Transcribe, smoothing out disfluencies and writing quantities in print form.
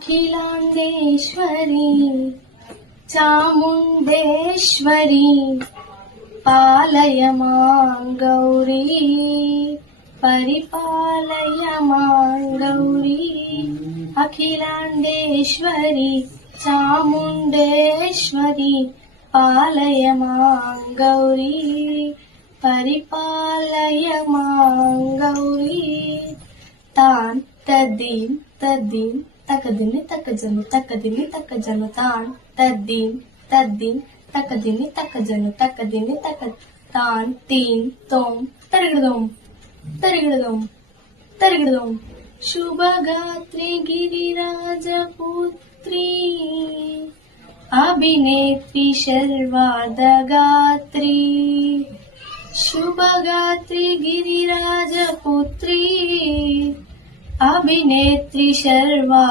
अखिलांडेश्वरी चामुण्डेश्वरी पालय मां गौरी परिपालय मां गौरी अखिलांडेश्वरी चामुण्डेश्वरी पालय मां गौरी परिपालय मां गौरी तान तद्दीन तद्दीन तकदिनी तकजनु तकदिनी तकजनु तान तद्दीन तद्दीन तकदिनी तकजनु तकदिनी तक तान तीन तोम तरिगडदोम तरिगडदोम तरिगडदोम शुभगात्री गिरिराजपुत्री अभिनेत्री शर्वादगात्री शुभगात्री गिरिराजपुत्री अभिनेत्री शर्वा